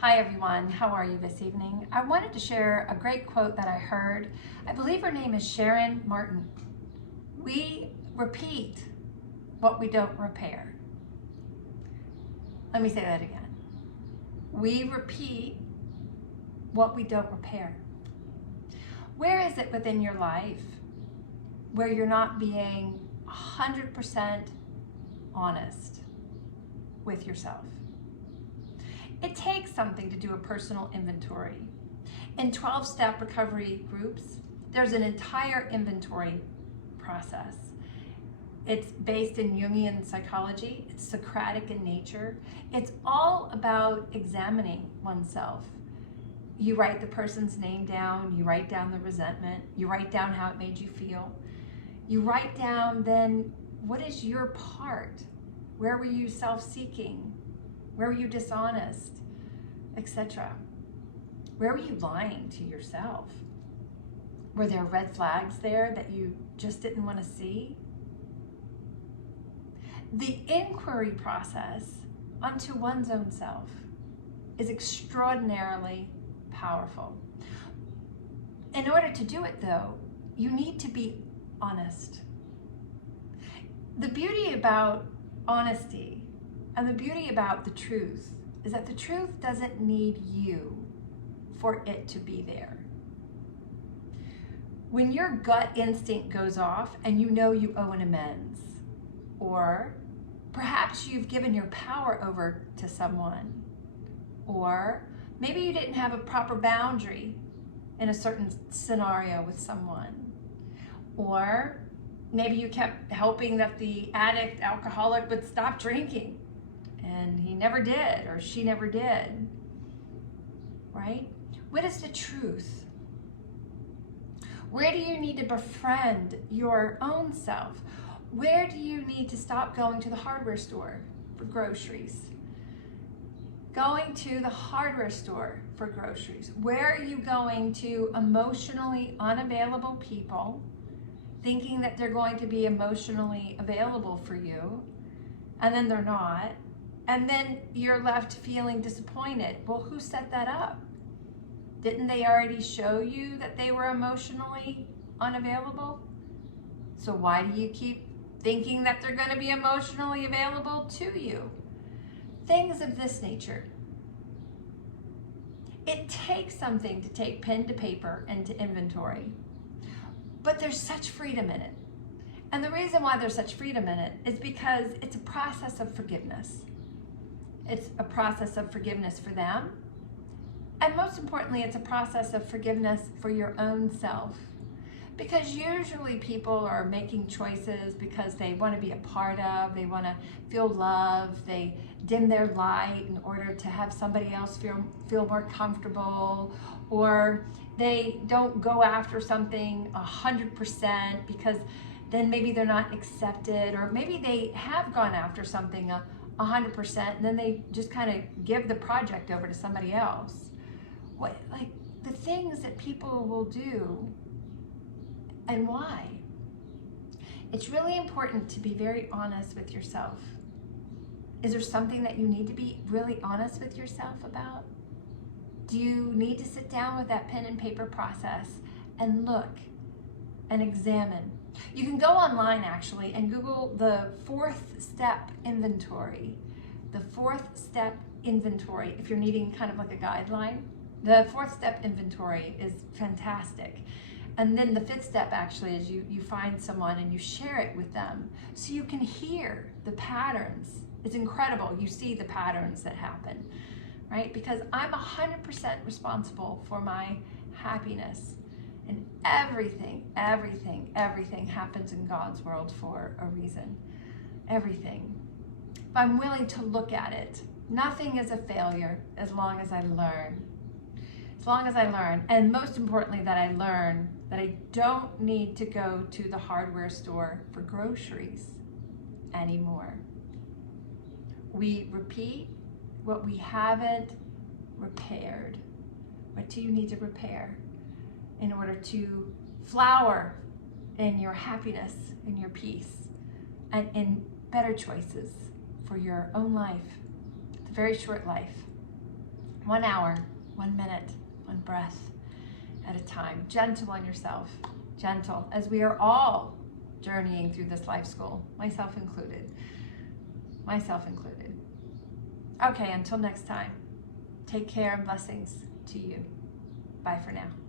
Hi everyone, how are you this evening? I wanted to share a great quote that I heard. I believe her name is Sharon Martin. We repeat what we don't repair. Let me say that again. We repeat what we don't repair. Where is it within your life where you're not being 100% honest with yourself? It takes something to do a personal inventory. In 12-step recovery groups, there's an entire inventory process. It's based in Jungian psychology. It's Socratic in nature. It's all about examining oneself. You write the person's name down, you write down the resentment, you write down how it made you feel. You write down then, what is your part? Where were you self-seeking? Where were you dishonest, etc.? Where were you lying to yourself? Were there red flags there that you just didn't want to see? The inquiry process unto one's own self is extraordinarily powerful. In order to do it though, you need to be honest. The beauty about honesty and the beauty about the truth is that the truth doesn't need you for it to be there. When your gut instinct goes off and you know you owe an amends, or perhaps you've given your power over to someone, or maybe you didn't have a proper boundary in a certain scenario with someone, or maybe you kept hoping that the addict, alcoholic would stop drinking, and he never did, or she never did, right? What is the truth? Where do you need to befriend your own self? Where do you need to stop going to the hardware store for groceries? Going to the hardware store for groceries. Where are you going to emotionally unavailable people, thinking that they're going to be emotionally available for you, and then they're not? And then you're left feeling disappointed. Well, who set that up? Didn't they already show you that they were emotionally unavailable? So why do you keep thinking that they're going to be emotionally available to you? Things of this nature. It takes something to take pen to paper and to inventory, but there's such freedom in it. And the reason why there's such freedom in it is because it's a process of forgiveness. It's a process of forgiveness for them. And most importantly, it's a process of forgiveness for your own self. Because usually people are making choices because they want to be a part of, they want to feel love, they dim their light in order to have somebody else feel more comfortable, or they don't go after something 100% because then maybe they're not accepted, or maybe they have gone after something 100% and then they just kind of give the project over to somebody else. Like the things that people will do and why. It's really important to be very honest with yourself. Is there something that you need to be really honest with yourself about? Do you need to sit down with that pen and paper process and look and examine? You can go online actually and Google the 4th step inventory. The 4th step inventory, if you're needing kind of like a guideline. The 4th step inventory is fantastic. And then the 5th step actually is you find someone and you share it with them so you can hear the patterns. It's incredible. You see the patterns that happen, right? Because I'm 100% responsible for my happiness. And everything happens in God's world for a reason. Everything. If I'm willing to look at it, nothing is a failure as long as I learn. As long as I learn, and most importantly that I learn that I don't need to go to the hardware store for groceries anymore. We repeat what we haven't repaired. What do you need to repair in order to flower in your happiness, in your peace, and in better choices for your own life? It's a very short life. 1 hour, 1 minute, 1 breath at a time. Gentle on yourself, gentle, as we are all journeying through this life school, myself included. Myself included. Okay, until next time, take care and blessings to you. Bye for now.